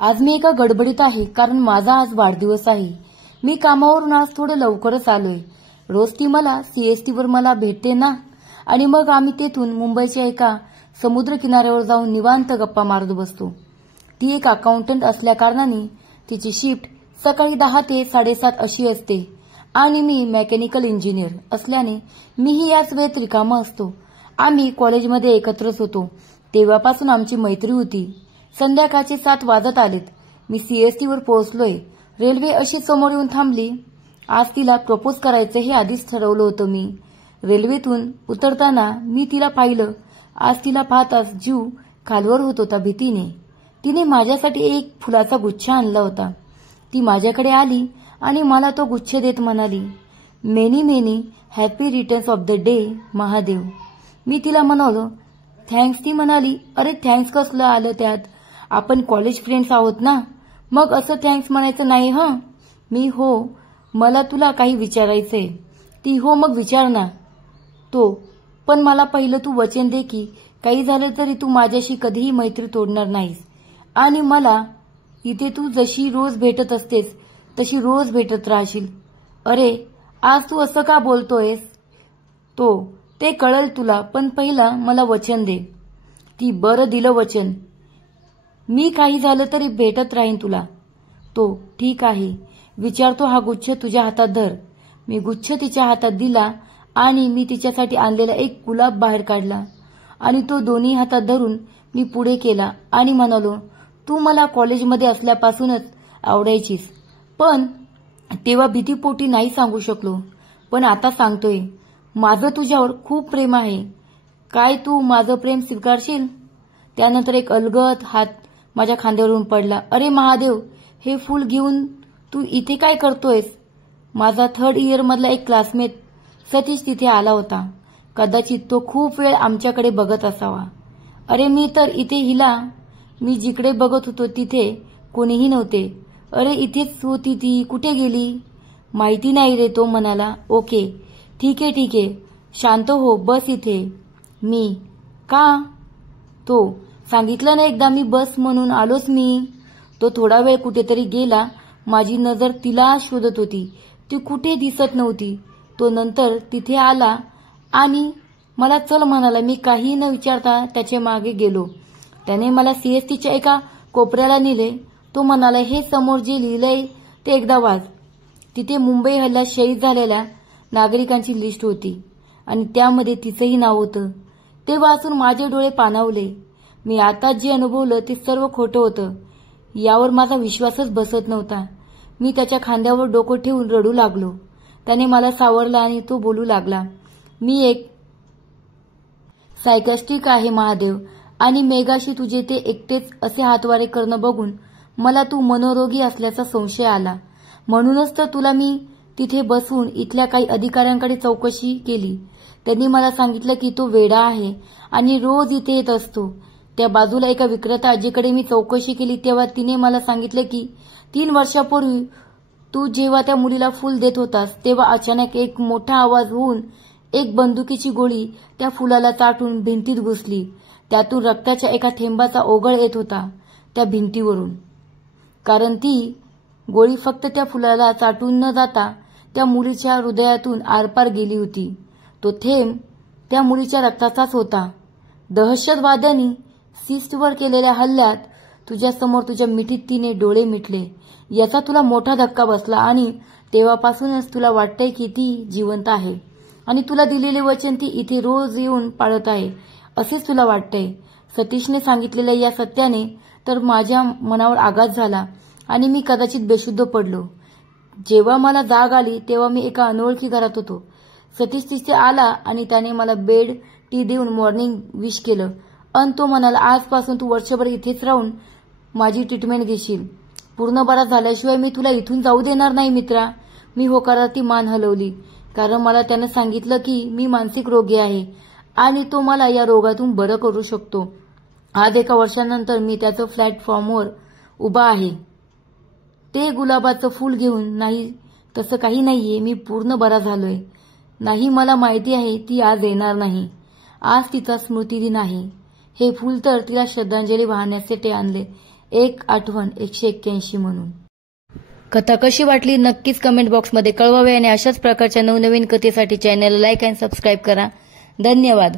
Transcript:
आज मी एका गडबडीत आहे कारण माझा आज वाढदिवस आहे. मी कामावरून आज थोडं लवकरच आलोय. रोज ती मला सीएसटीवर मला भेटते ना, आणि मग आम्ही तेथून मुंबईच्या एका समुद्र किनाऱ्यावर जाऊन निवांत गप्पा मारत बसतो. ती एक अकाउंटंट असल्याकारणाने तिची शिफ्ट सकाळी 10 ते 7:30 अशी असते आणि मी मेकॅनिकल इंजिनियर असल्याने मीही याच वेळेत रिकामा असतो. आम्ही कॉलेजमध्ये एकत्रच होतो. तेव्हापासून आमची मैत्री होती. संध्याकाळचे 7 वाजत आलेत. मी सीएसटीवर पोहोचलोय. रेल्वे अशी समोर येऊन थांबली. आज तिला प्रपोज करायचं हे आधीच ठरवलं होतं मी. रेल्वेतून उतरताना मी तिला पाहिलं. आज तिला पाहताच जीव खालवर होत होता भीतीने. तिने माझ्यासाठी एक फुलाचा गुच्छ आणला होता. ती माझ्याकडे आली आणि मला तो गुच्छ देत म्हणाली, many many happy returns of the day Mahadev. मी तिला म्हणालो, थँक्स. ती म्हणाली, अरे थँक्स कसलं आलं त्यात, आपण कॉलेज फ्रेंड्स आहोत ना, मग असं थँक्स म्हणायचं नाही हं. मी, हो, मला तुला काही विचारायचंय. ती, हो मग विचार ना. तो, पण मला पहिलं तू वचन दे की काही झालं तरी तू माझ्याशी कधीही मैत्री तोडणार नाहीस आणि मला इथे तू जशी रोज भेटत असतेस तशी रोज भेटत राहशील. अरे आज तू असं का बोलतोयस? तो, ते कळेल तुला, पण पहिला मला वचन दे. ती, बरं दिलं वचन. मी काही झालं तरी भेटत राहीन तुला. तो, ठीक आहे. विचारतो, हा गुच्छ तुझ्या हातात धर. मी गुच्छ तिच्या हातात दिला आणि मी तिच्यासाठी आणलेला एक गुलाब बाहेर काढला आणि तो दोन्ही हातात धरून मी पुढे केला आणि म्हणालो, तू मला कॉलेजमध्ये असल्यापासूनच आवडायचीस, पण तेव्हा भीतीपोटी नाही सांगू शकलो, पण आता सांगतोय, माझं तुझ्यावर खूप प्रेम आहे. काय तू माझं प्रेम स्वीकारशील? त्यानंतर एक अलगद हात माझ्या खांद्यावरून पडला. अरे महादेव, हे फूल घेऊन तू इथे काय करतोयस? माझा 3rd इयर मधला एक क्लासमेट सतीश तिथे आला होता. कदाचित तो खूप वेळ आमच्याकडे बघत असावा. अरे मी तर इथे हिला, मी जिकडे बघत होतो तिथे कोणीही नव्हते. अरे इथेच होती ती, कुठे गेली? माहिती नाही रे, तो म्हणाला. ओके, ठीक आहे, शांत हो, बस इथे. मी, का? तो, सांगितलं ना एकदा मी बस म्हणून आलोच मी. तो थोडा वेळ कुठेतरी गेला. माझी नजर तिला शोधत होती. ती कुठे दिसत नव्हती. तो नंतर तिथे आला आणि मला चल म्हणाला. मी काही न विचारता त्याच्या मागे गेलो. त्याने मला सीएसटीच्या एका कोपऱ्याला नेले. तो म्हणाला, हे समोर जे लिहिलंय ते एकदा वाच. तिथे मुंबई हल्ल्यात शहीद झालेल्या नागरिकांची लिस्ट होती आणि त्यामध्ये तिचंही नाव होतं. ते वाचून माझे डोळे पाणावले. मी आता जे अनुभवलं ते सर्व खोटं होतं यावर माझा विश्वासच बसत नव्हता. मी त्याच्या खांद्यावर डोकं ठेवून रडू लागलो. त्याने मला सावरलं आणि तो बोलू लागला, मी एक सायकास्टिक आहे महादेव, आणि मेघाशी तुझे ते एकटेच असे हातवारे करणं बघून मला तू मनोरोगी असल्याचा संशय आला. म्हणूनच तर तुला मी तिथे बसवून इथल्या काही अधिकाऱ्यांकडे चौकशी केली. त्यांनी मला सांगितलं की तो वेडा आहे आणि रोज इथे येत असतो. त्या बाजूला एका विक्रेता आजीकडे मी चौकशी केली तेव्हा तिने मला सांगितलं की 3 वर्षापूर्वी तू जेव्हा त्या मुलीला फूल देत होतास तेव्हा अचानक एक मोठा आवाज होऊन एक बंदुकीची गोळी त्या फुलाला चाटून भिंतीत घुसली. त्यातून रक्ताच्या एका थेंबाचा ओघळ येत होता त्या भिंतीवरून, कारण ती गोळी फक्त त्या फुलाला चाटून न जाता त्या मुलीच्या हृदयातून आरपार गेली होती. तो थेंब त्या मुलीच्या रक्ताचाच होता. दहशतवाद्यांनी सिस्टवर केलेल्या हल्ल्यात तुझ्यासमोर तुझ्या मिठीत तिने डोळे मिटले याचा तुला मोठा धक्का बसला आणि तेव्हापासूनच तुला वाटतंय की ती जिवंत आहे आणि तुला दिलेले वचन ती इथे रोज येऊन पाळत आहे असेच तुला वाटतंय. सतीशने सांगितलेल्या या सत्याने तर माझ्या मनावर आघात झाला आणि मी कदाचित बेशुद्ध पडलो. जेव्हा मला जाग आली तेव्हा मी एका अनोळखी घरात होतो. सतीश तिथे आला आणि त्याने मला बेड टी देऊन मॉर्निंग विश केलं आणि तो म्हणाला, आजपासून तू वर्षभर इथेच राहून माझी ट्रीटमेंट घेशील. पूर्ण बरा झाल्याशिवाय मी तुला इथून जाऊ देणार नाही मित्रा. मी होकारार्थी मान हलवली, कारण मला त्यानं सांगितलं की मी मानसिक रोगी आहे आणि तो मला या रोगातून बरं करू शकतो. आज 1 वर्षानंतर मी त्याचं प्लॅटफॉर्मवर उभा आहे. ते गुलाबाचं फूल घेऊन. नाही, तसं काही नाहीये. मी पूर्ण बरा झालोय. नाही, मला माहिती आहे ती आज येणार नाही. आज तिचा स्मृतिदिन आहे. हे फूल तर तिला श्रद्धांजली वाहण्यासाठी आणले. एक आठवण 181 म्हणून. कथा कशी वाटली नक्कीच कमेंट बॉक्समध्ये कळवावे आणि अशाच प्रकारच्या नवनवीन कथेसाठी चॅनलला लाईक आणि सबस्क्राईब करा. धन्यवाद.